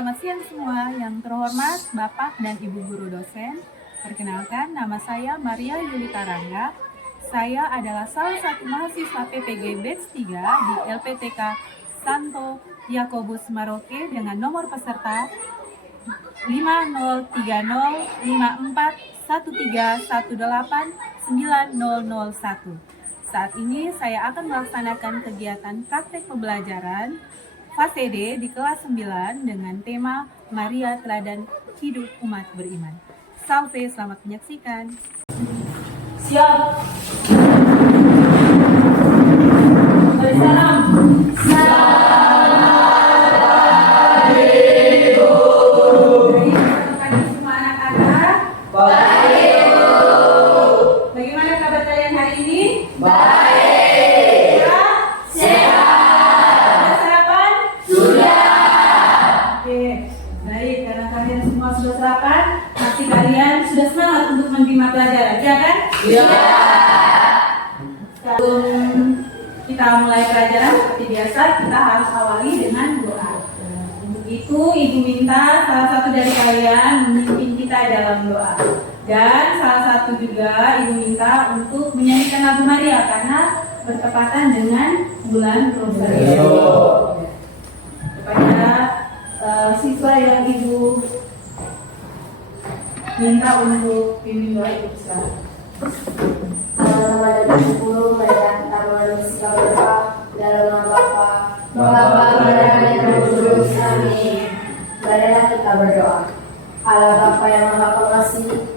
selamat siang semua. Yang terhormat Bapak dan Ibu Guru dosen. Perkenalkan, nama saya Maria Yulita Rangga. Saya adalah salah satu mahasiswa PPG Batch 3 di LPTK Santo Yakobus Maroke dengan nomor peserta 50305413189001. Saat ini saya akan melaksanakan kegiatan praktek pembelajaran fase D di kelas 9 dengan tema Maria Teladan Hidup Umat Beriman. Salve, selamat menyaksikan. Siap. Beri salam. Semua anak-anak. Baik. Bagaimana kabar kalian hari ini? Baik. Sehat. Sudah sarapan? Sudah. Oke, baik. Karena kalian semua sudah sarapan, pasti kalian sudah semangat untuk menerima pelajaran, ya kan? Iya. Sebelum kita mulai pelajaran seperti biasa, kita harus awali dengan doa. Untuk itu, Ibu minta salah satu dari kalian memimpin kita dalam doa. Dan salah satu juga Ibu minta untuk menyanyikan lagu Maria karena bertepatan dengan bulan Rosario. Kepada siswa yang Ibu minta untuk pimpin doa, Ibu sekarang. Nama dan sepuluh mereka kita manusia berdoa dalam nama Bapa dan Roh Kudus. Amin. Marilah kita berdoa. Allah Bapa yang Maha Pengasih,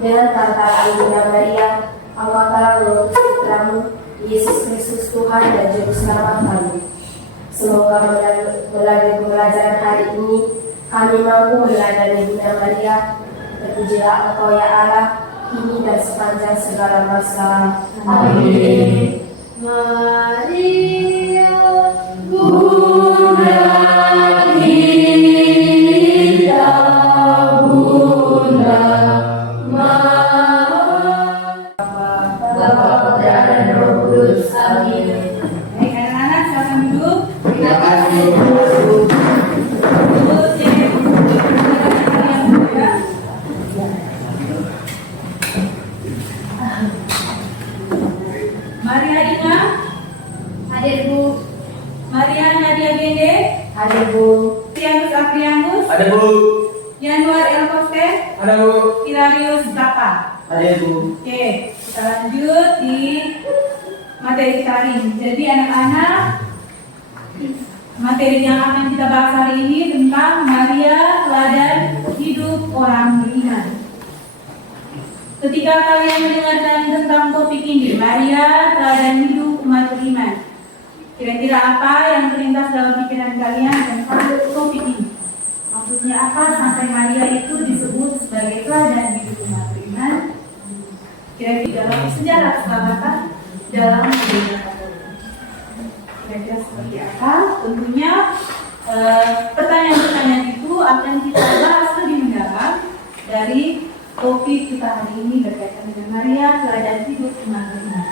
dengan perantara Ibunda Maria, Engkau telah mengutus Putramu Yesus Kristus Tuhan dan Juru Selamat kami. Semoga melalui pembelajaran hari ini kami mampu meneladani Ibunda Maria. Terpujilah Engkau ya Allah, kini dan sepanjang segala masa. Amin. Maria, Bunda kita, Bunda Bapa dan Roh Kudus. Amin. Baik, anak-anak, silakan duduk. Terima kasih. Terus ya, kalian berdua. Maria Ina, Hadir Bu. Maria Nadia Gende, Hadir Bu. Trianus Aprianus, Ada Bu. Januar Elkoste, Ada Bu. Hilarius Zapa. Ada Bu. Oke, kita lanjut di materi kita hari ini. Jadi anak-anak, materi yang akan kita bahas hari ini tentang Maria Teladan Hidup Orang Beriman. Ketika kalian mendengarkan tentang topik ini, Maria Teladan Hidup Umat Beriman, kira-kira apa yang terlintas dalam pikiran kalian tentang topik ini? Maksudnya apa sampai Maria itu disebut sebagai teladan hidup umat beriman? Kira-kira dalam sejarah keselamatan dalam gereja Katolik. Kira-kira seperti apa? Tentunya pertanyaan-pertanyaan itu akan kita bahas lebih mendalam dari topik kita hari ini berkaitan dengan Maria Teladan Hidup Umat Beriman.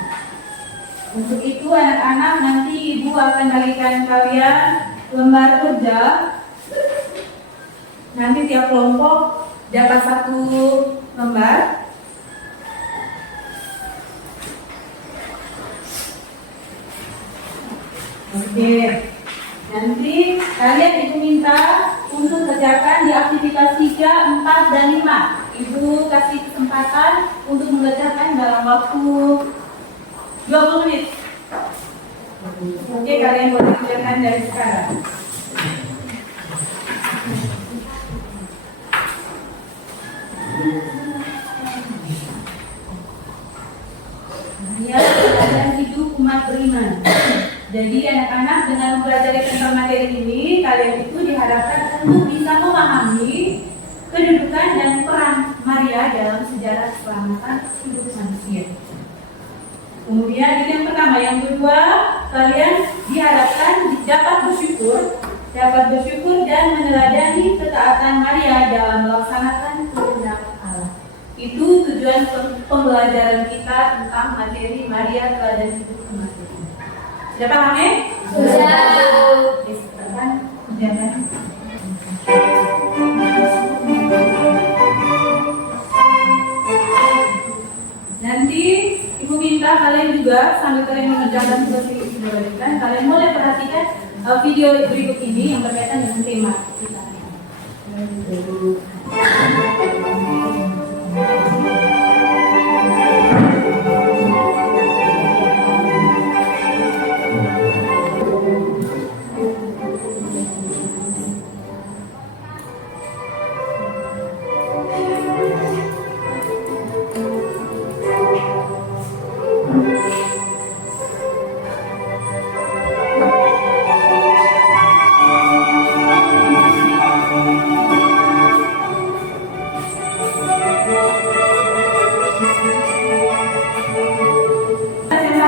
Untuk itu anak-anak, nanti Ibu akan bagikan kalian lembar kerja. Nanti tiap kelompok dapat satu lembar. Oke, nanti kalian Ibu minta untuk kerjakan di aktivitas 3, 4, dan 5. Ibu kasih kesempatan untuk mengerjakan dalam waktu 20 menit. Oke, kalian boleh kerjakan dari sekarang. Maria Teladan Hidup Umat Beriman. Jadi anak-anak, dengan mempelajari tentang materi ini, kalian itu diharapkan untuk bisa memahami kedudukan dan peran Maria dalam sejarah keselamatan hidup manusia. Kemudian itu yang pertama. Yang kedua, kalian diharapkan dapat bersyukur dan meneladani ketaatan Maria dalam melaksanakan kehendak Allah. Itu tujuan pembelajaran kita tentang materi Maria Teladan Hidup Umat Beriman. Sudah paham ya? Sudah. Oke, silakan kerjakan. Nanti Ibu minta kalian juga sambil kalian mengerjakan tugas yang Ibu sudah berikan, kalian boleh perhatikan video berikut ini yang berkaitan dengan tema kita.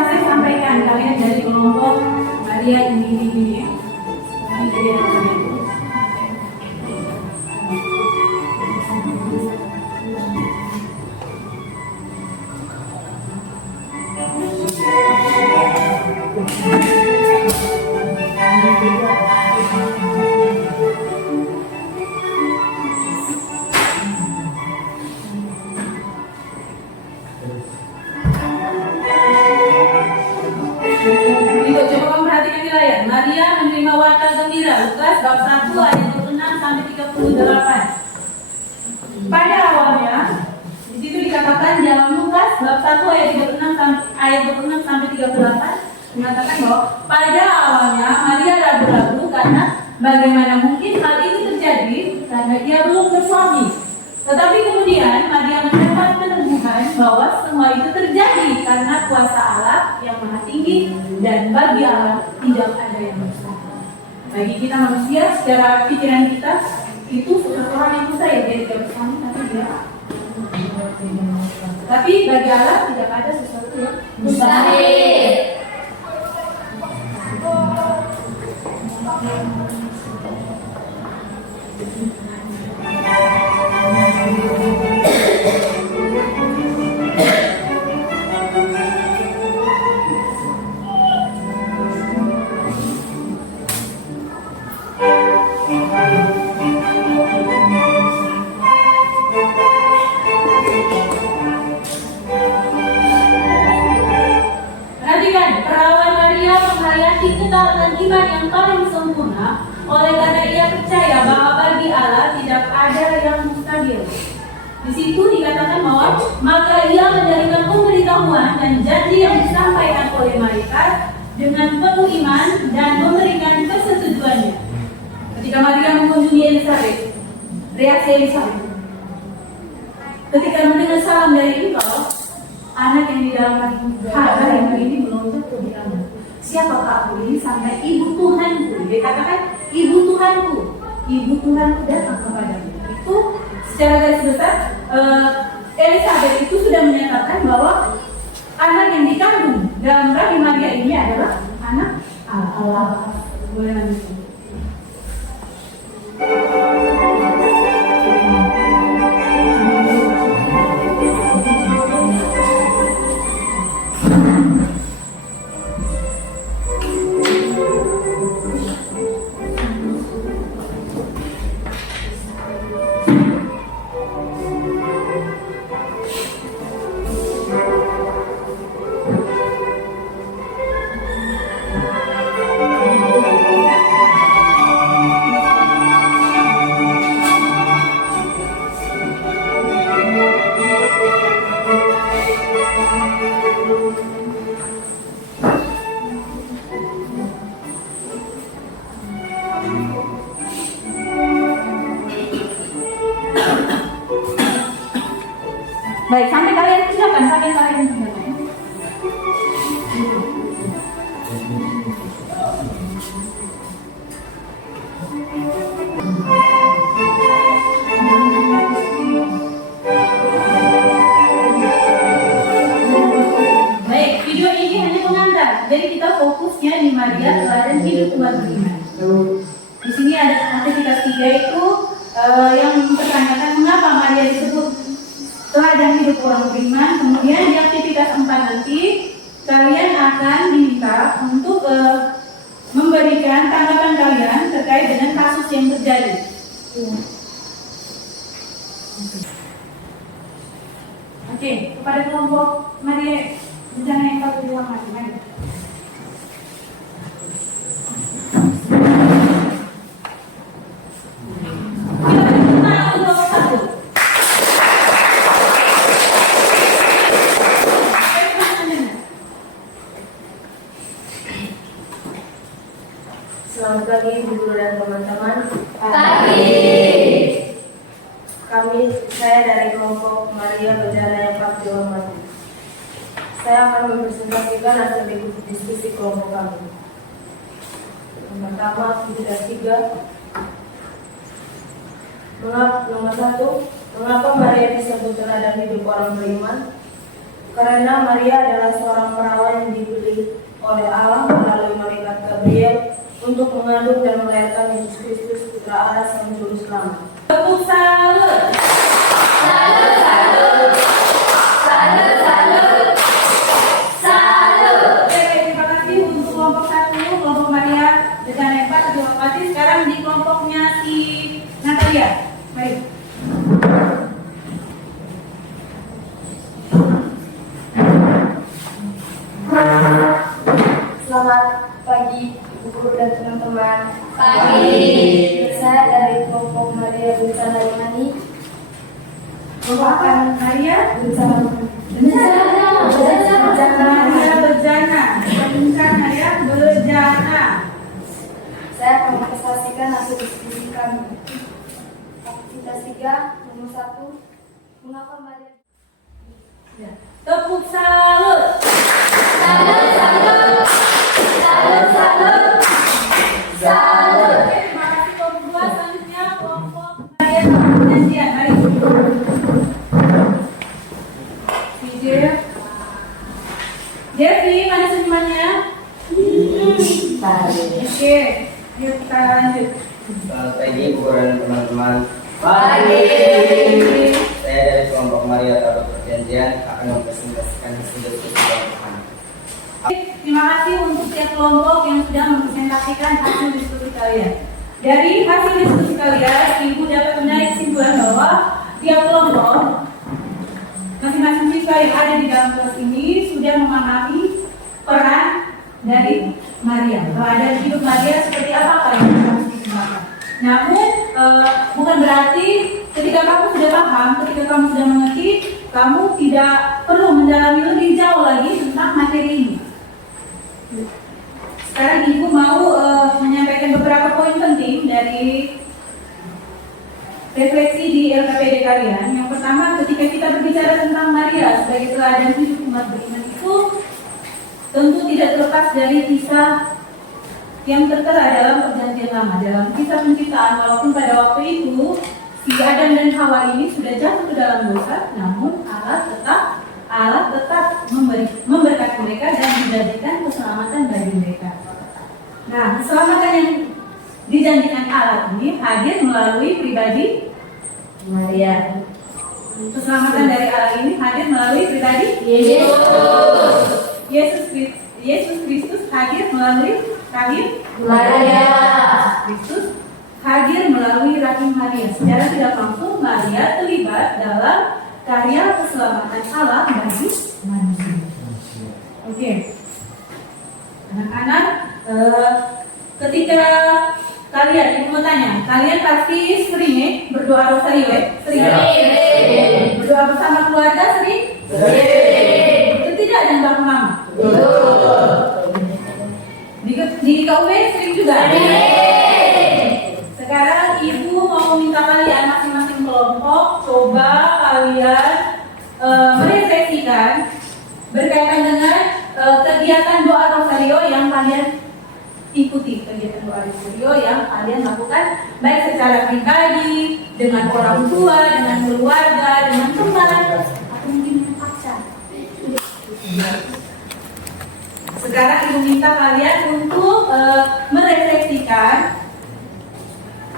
Saya sampaikan kalian dari kelompok Maria ini ya. Ini dia kalian. Coba kamu perhatikan di layar. Maria menerima warta gembira. Lukas bab 1 ayat 26 sampai 38. Pada awalnya, di situ dikatakan dalam Lukas bab 1 ayat 26 sampai 38 mengatakan bahwa pada awalnya Maria ragu-ragu karena bagaimana mungkin hal itu terjadi karena dia belum bersuami. Tetapi kemudian Maria mendapat peneguhan bahwa semua itu terjadi karena kuasa Allah yang maha tinggi dan bagi Allah tidak ada yang mustahil. Bagi kita manusia secara pikiran kita itu seseorang yang mustahil, dia tidak bersuami tapi dia. Tapi bagi Allah tidak ada sesuatu yang Mustahil. Perhatikan, perawan Maria menghayati ketaatan iman yang paling sempurna oleh karena ia percaya bahwa bagi Allah tidak ada yang mustahil. Di situ dikatakan bahwa maka ia menerima pemberitahuan dan janji yang disampaikan oleh malaikat dengan penuh iman dan memberikan persetujuannya. Ketika Maria mengunjungi Elizabeth, reaksi Elizabeth ketika mendengar salam dari engkau, anak yang di dalam hati ini melonjak lebih lama. Siapakah aku ini sampai ibu Tuhanku? Dia katakan ibu Tuhanku datang kepadamu. Itu secara garis besar Elizabeth itu sudah menyatakan bahwa anak yang dikandung dalam rahim Maria ini adalah anak Allah. Boleh lanjut. Baik, sampai kalian kerjakan. Baik, video ini hanya pengantar. Jadi kita fokusnya di Maria teladan hidup umat beriman. Di sini ada aktivitas 3 itu yang mempertanyakan mengapa Maria disebut teladan hidup orang beriman. Kemudian di aktivitas 4 nanti kalian akan diminta untuk memberikan tanggapan kalian terkait dengan kasus yang terjadi. Oke, kepada kelompok Maria Bencana yang patut dihormati, mari. Selamat pagi Ibu Guru dan teman-teman. Saya dari kelompok Maria Bencana yang patut dihormati. Saya akan mempresentasikan hasil diskusi kelompok kami. Yang pertama, aktivitas 3. Nomor 1, mengapa Maria disebut terhadap hidup orang beriman? Karena Maria adalah seorang perawan yang dipilih oleh Allah melalui malaikat Gabriel untuk mengandung dan melahirkan Yesus Kristus Putra Allah Sang Juru Selamat. Tepuk salut. Salut, salut. Salut, salut. Salut. Oke, terima kasih untuk kelompok 1, kelompok Maria Bencana yang patut dihormati. Sekarang di kelompoknya si Natalia. Mari. Selamat pagi Ibu Guru dan teman-teman. Pagi. Saya dari kelompok Maria Bencana ini Kelompok Maria Bencana. Maria Bencana. Bencana ya, Bencana. Saya akan mempresentasikan hasil diskusi kami. Aktivitas 3, nomor 1, mengapa Maria? Tepuk salut. Salut, salut. Salut, salut. Salut. Oke, terima kasih kelompok 2. Selanjutnya kelompok Maria Perjanjian. Mari. Jeffy, mana senyumannya? Oke, yuk kita lanjut. Selamat pagi Bu Guru dan teman-teman. Pagi. Saya dari kelompok Maria Taruh Perjanjian akan mempresentasikan hasil diskusi kelompok kami. Terima kasih untuk setiap kelompok yang sudah mempresentasikan hasil diskusi kalian. Dari hasil diskusi kalian, Ibu dapat menarik kesimpulan bahwa tiap kelompok masing-masing siswa yang ada di dalam kelas ini sudah memahami peran dari Maria. Teladan hidup Maria seperti apa yang harus dikembangkan. Namun bukan berarti ketika kamu sudah paham, ketika kamu sudah mengerti, kamu tidak perlu mendalami lebih jauh lagi tentang materi ini. Sekarang Ibu mau menyampaikan beberapa poin penting dari refleksi di LKPD kalian. Yang pertama, ketika kita berbicara tentang Maria sebagai teladan hidup umat beriman itu tentu tidak terlepas dari kisah yang tertera dalam Perjanjian Lama, dalam kisah penciptaan. Walaupun pada waktu itu si Adam dan Hawa ini sudah jatuh ke dalam dosa, namun Allah tetap memberkati mereka dan menjanjikan keselamatan bagi mereka. Nah, keselamatan yang dijanjikan Allah ini hadir melalui pribadi Maria. Keselamatan dari Allah ini hadir melalui pribadi Yesus Kristus hadir melalui rahim Maria. Kristus hadir melalui rahim Maria. Secara tidak langsung Maria terlibat dalam karya keselamatan Allah bagi manusia. Oke. Anak-anak, ketika kalian, Ibu mau tanya, kalian pasti sering berdoa rosario ya? Sering. Berdoa bersama keluarga sering? Itu tidak dan berapa lama? Di KUB sering juga? Sekarang Ibu mau minta kalian masing-masing kelompok coba kalian merefleksikan berkaitan dengan kegiatan doa rosario yang kalian ikuti, kegiatan doa rosario yang kalian lakukan baik secara pribadi, dengan orang tua, dengan keluarga, dengan teman, atau mungkin dengan pacar. Sekarang Ibu minta kalian untuk merefleksikan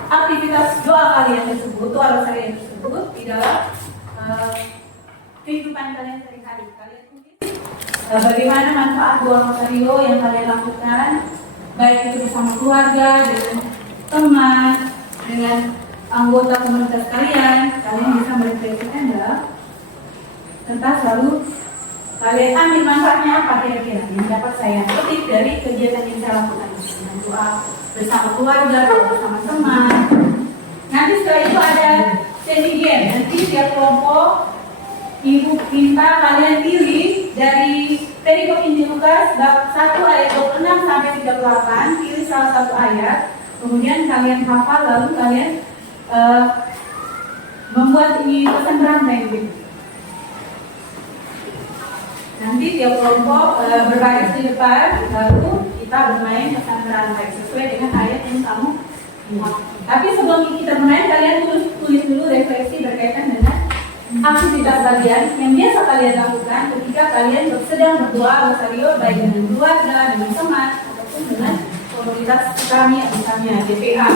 aktivitas doa kalian tersebut, doa rosario tersebut di dalam kehidupan kalian sehari-hari. Kalian tulis bagaimana manfaat doa rosario yang kalian lakukan, baik itu bersama keluarga, dengan teman, dengan anggota komunitas kalian bisa merefleksikan enggak? Tentang selalu kalian ambil manfaatnya apa kira-kira yang dapat saya petik dari kegiatan yang saya lakukan. Doa bersama keluarga, doa bersama teman. Nanti setelah itu ada sesi game. Nanti tiap kelompok ibu minta kalian pilih dari perikop Injil Lukas bab 1 ayat 26 sampai 38, pilih salah satu ayat. Kemudian kalian hafal, lalu kalian membuat ini pesan berantai gitu. Nanti tiap kelompok berbaris di depan, lalu kita bermain pesan berantai sesuai dengan ayat yang kamu buat. Tapi sebelum kita bermain, kalian tulis dulu refleksi berkaitan dengan aktivitas kalian yang biasa kalian lakukan ketika kalian sedang berdoa rosario, baik dengan keluarga, dengan teman, ataupun dengan komunitas kami, misalnya DPA.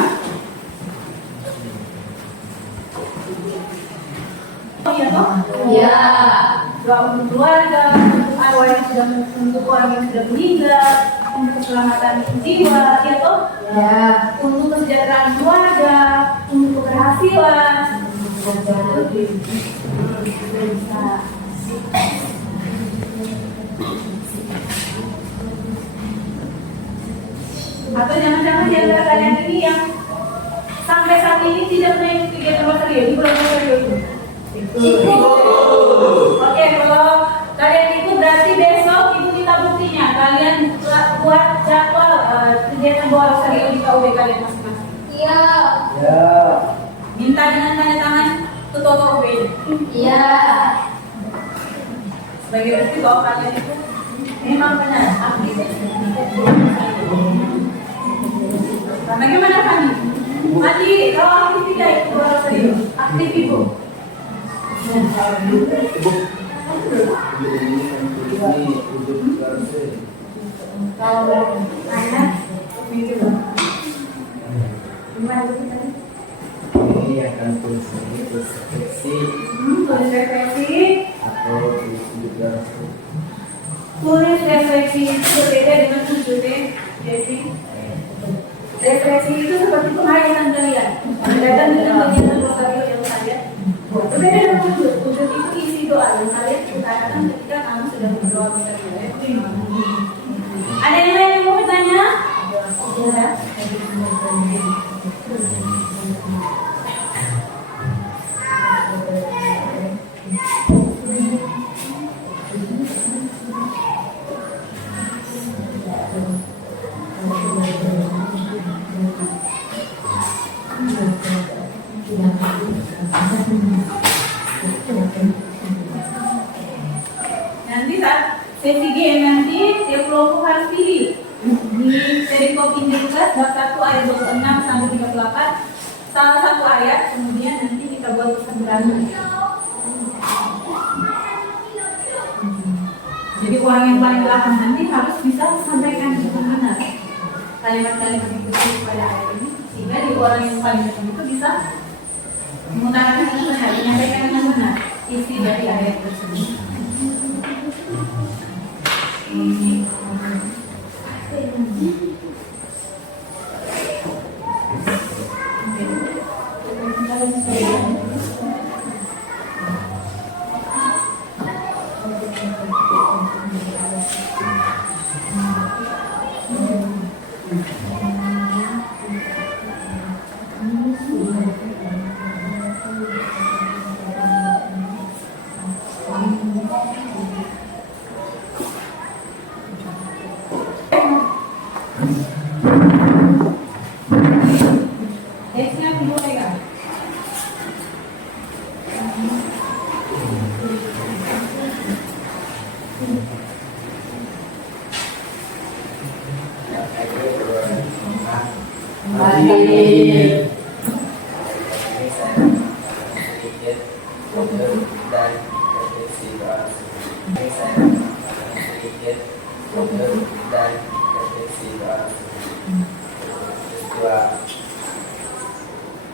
Oh iya toh? Ya. Doa untuk keluarga, untuk arwah yang sudah, untuk orang yang sudah meninggal, untuk keselamatan jiwa, ya toh? Ya. Untuk kesejahteraan keluarga, untuk keberhasilan. Atau jangan-jangan di antara kalian ini yang sampai saat ini tidak pernah kegiatan rosario di bulan rosario itu. Oke, kalau kalian ikut berarti besok itu kita buktinya kalian buat jadwal kegiatan doa rosario di KUB kalian masing-masing. Iya. Ya. Minta dengan tanda tangan ketua KUB. Iya. Sebagai bukti bahwa kalian itu memang benar aktif. Bagaimana Fani? Fani, kalau aktif tidak ikut doa rosario? Aktif ibu. Kalau anak itu gimana tadi? Ini akan tulis refleksi Tulis refleksi. atau tulis deklarasi. Tulis refleksi itu berbeda dengan tujuh jadi refleksi itu seperti penghayatan kalian. Berkaitan dengan kegiatan rosario yang kalian buat. Berbeda dengan tujuh. Tujuh itu isi doa yang kalian utarakan ketika kamu sedang berdoa rosario. Ada yang lain yang mau bertanya? Ya. Nanti saat sesi game nanti tiap kelompok harus pilih di perikop Injil Lukas bab 1 ayat 26 sampai 38 salah satu ayat, kemudian nanti kita buat pesan berantai. Jadi orang yang paling belakang nanti harus bisa sampaikan dengan benar kalimat-kalimat itu pada ayat ini, sehingga di orang yang paling depan itu bisa mengutarakan dengan benar, menyampaikan dengan benar isi dari ayat tersebut.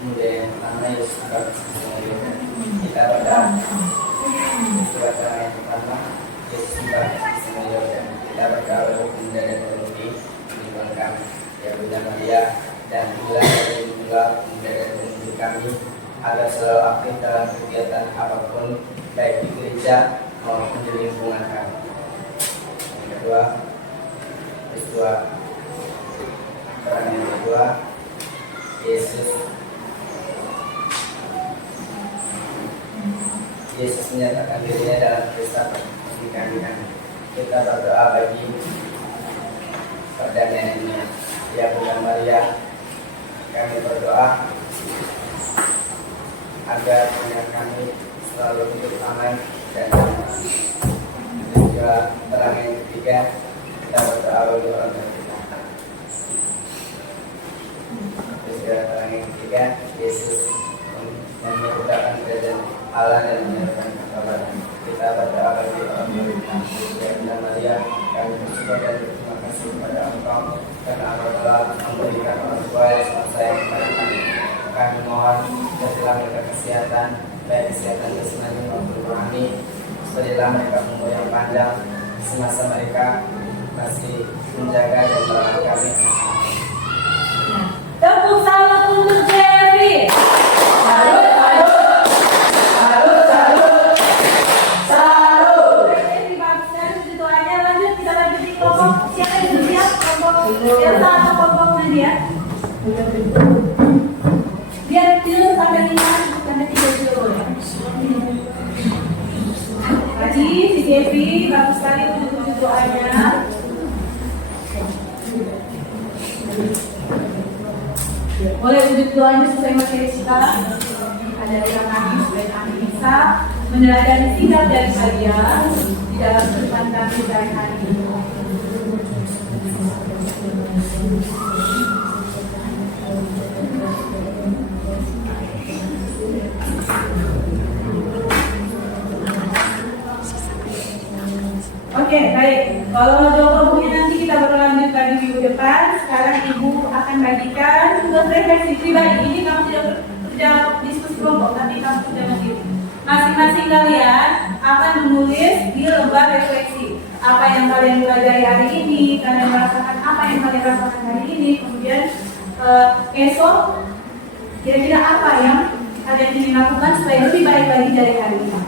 Kemudian pertama Yesus kita berdoa. Surat yang pertama Yesus kita berdoa Bunda dan Teologi dilengkapi ya Bunda Maria dan Bunda dari Bunda Bunda dan Bunda kami agar selalu aktif dalam kegiatan apapun, baik di gereja maupun di lingkungan kami. Yang kedua, peristiwa peran yang kedua, Yesus menyatakan dirinya dalam kisah pernikahan kami. Kita berdoa bagi perdananya ya Bunda Maria. Kami berdoa agar pernikahan kami selalu hidup aman dan nyaman. Juga terang yang ketiga, kita berdoa bagi orang tua kita. Juga terang yang ketiga, Yesus yang merupakan kerajaan Allah dan menyerahkan kepada kita berdoa bagi orang tua kita. Ya Bunda Maria, kami bersyukur dan berterima kasih kepada Engkau karena Engkau telah memberikan orang tua yang sangat sayang kepada kami. Kami mohon berilah mereka kesehatan, baik kesehatan jasmani maupun rohani. Berilah mereka umur yang panjang semasa mereka masih menjaga dan merawat kami. Tepuk tangan untuk Jerry. Salut, salut. Salut, salut. Salut. Terima kasih itu aja. Lanjut kita lanjut di kelompok. Siapa yang siap kelompok Elsa atau kelompok Nadia? Biar dulu sampai 5 sampai 3 dulu ya. Tadi si Devi bagus sekali untuk doanya. Boleh wujud doanya sesuai materi kita. Ada yang kami supaya kami bisa meneladani sikap dari kalian di dalam kehidupan kami sehari-hari. Oke, baik. Kalau jawabannya nanti kita berlanjut lagi minggu depan. Sekarang Ibu akan bagikan tugas refleksi pribadi. Ini kamu tidak diskusi kelompok, tapi kamu sudah ngasih. Masing-masing kalian akan menulis di lembar refleksi. Apa yang kalian pelajari hari ini, kalian merasakan apa yang kalian rasakan hari ini. Kemudian esok kira-kira apa yang kalian ingin lakukan supaya lebih baik lagi dari hari ini.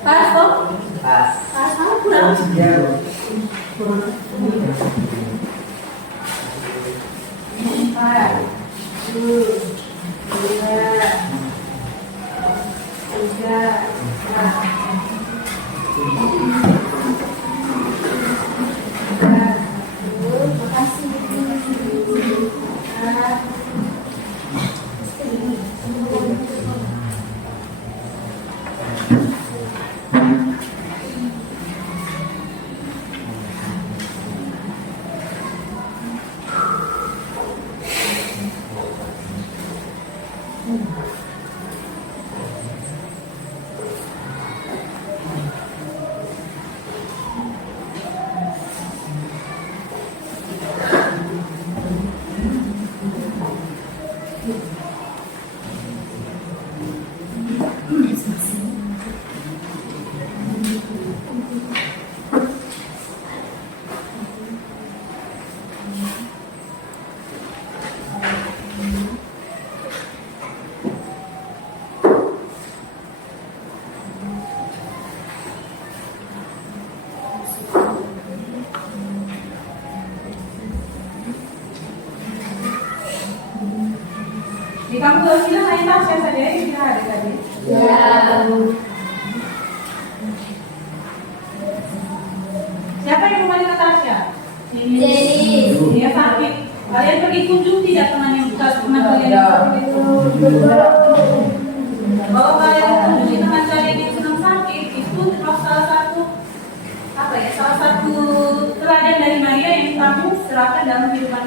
Pas kok? Pas kamu kurang? Empat, dua, tiga, di kamu kalau bilang hanya Tasya saja yang kita ada tadi. Ya. Siapa yang kembali ke Tasya? Jenny. Dia sakit. Kalian pergi kunjung tidak teman yang bukan teman kalian yang sakit itu? Kalau kalian kunjungi teman kalian yang sedang sakit, itu termasuk salah satu teladan dari Maria yang kamu serahkan dalam kehidupan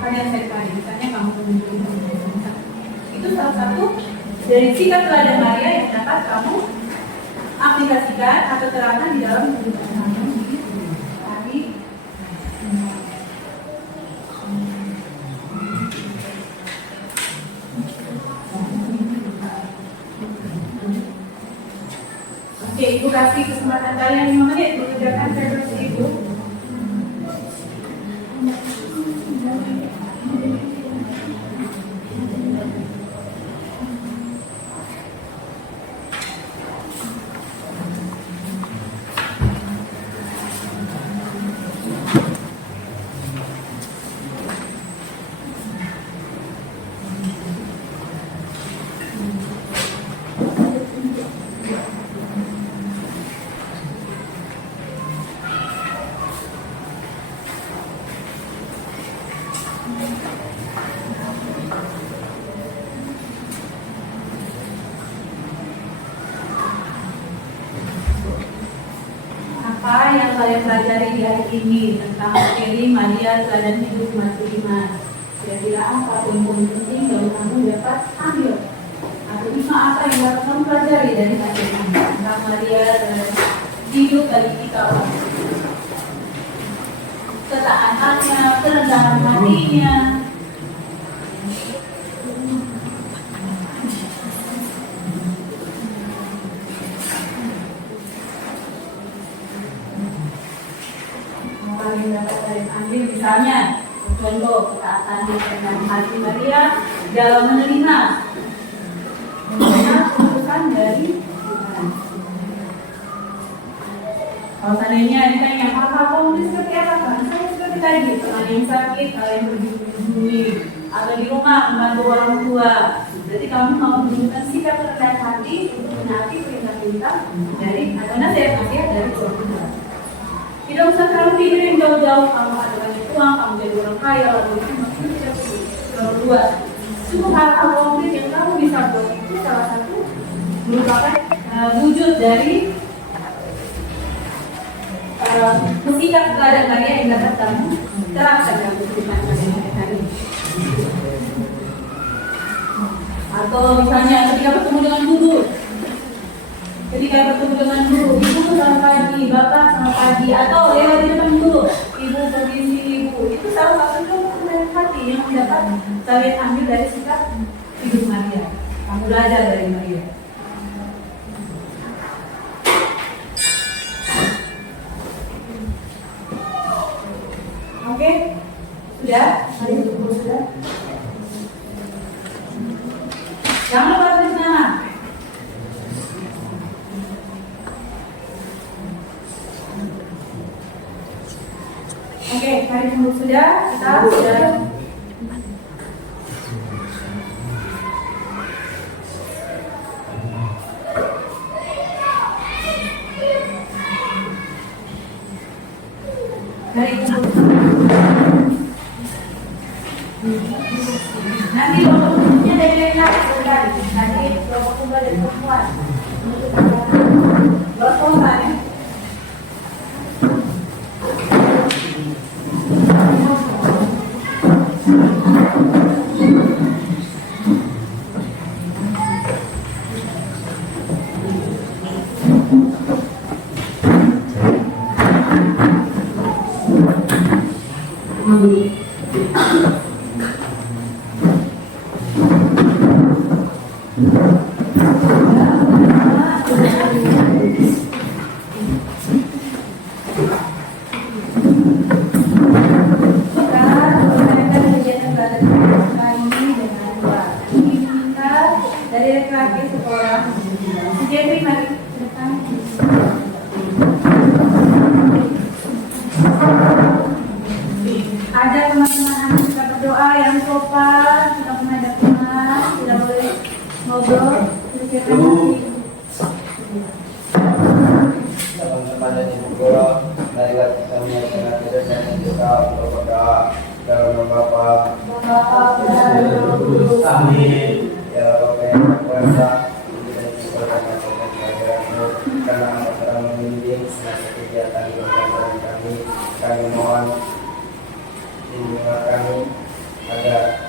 kalian sehari-hari. Misalnya kamu kunjungi. Itu salah satu dari sikap teladan Maria yang dapat kamu aplikasikan atau terapkan di dalam kehidupan kamu di hari. Oke, Ibu kasih kesempatan kalian 5 menit mengerjakan versi Ibu. Apa yang kalian pelajari di hari ini tentang materi Maria teladan hidup umat beriman? Kira-kira apa poin-poin penting yang kamu dapat ambil? Atau bisa apa yang dapat kamu pelajari dari materi ini tentang Maria teladan hidup bagi kita? Ketaatannya, kerendahan hatinya. Yang dapat kalian ambil misalnya contoh ketaatan dan hati Maria dalam menerima keputusan dari Tuhan. Kalau seandainya ditanya apa kamu seperti apa kan? Saya seperti tadi teman yang sakit kalian berjumpa atau di rumah membantu orang tua. Berarti kamu mau menunjukkan sikap rendah hati untuk menaati perintah-perintah dari atau nasihat-nasihat dari Tuhan. Tidak usah terlalu pikirin jauh-jauh kamu ada banyak uang, kamu jadi orang kaya, atau itu maksudnya tidak terlalu luas. Cukup hal-hal konkret yang kamu bisa buat itu salah satu merupakan wujud dari sikap keadaan Maria yang dapat kamu terapkan dalam kehidupan sehari-hari. Atau misalnya ketika bertemu dengan guru. Ketika bertemu dengan guru, ibu selamat pagi, bapak selamat pagi, atau lewat di depan guru, ibu permisi ibu, itu salah satu dari hati yang dapat kalian ambil dari sikap hidup Maria. Kamu belajar dari Maria. Oke, sudah? Hari itu sudah? Jangan lupa tulis nama. Oke, hari ini sudah, kita sudah. Hari ini nanti waktunya dari laki-laki saudari, nanti kelompok tunggal dari perempuan. Dua korban ya. Ada teman-teman anak kita berdoa yang sopan, kita menghadap Tuhan, tidak boleh ngobrol, bersiapkan hati. Teman-teman dan ibu guru, marilah kita menyatakan dosa dan kita untuk berdoa dalam nama Bapa, Amin. ya Bapa yang Maha Kuasa, kita disyukurkan atas kehadiran-Mu, karena Engkau telah membimbing semasa kegiatan pembelajaran kami. Kami mohon lindungilah kami agar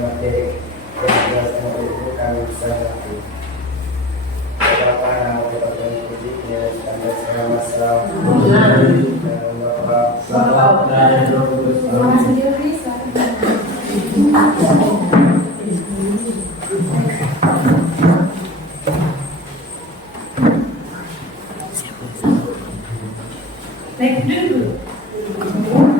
materi penjelasan itu kami bisa mengerti. Bapa nama Bapa dan Puji sampai selama-masa. Dalam Bapa, dan Roh Kudus. Injil.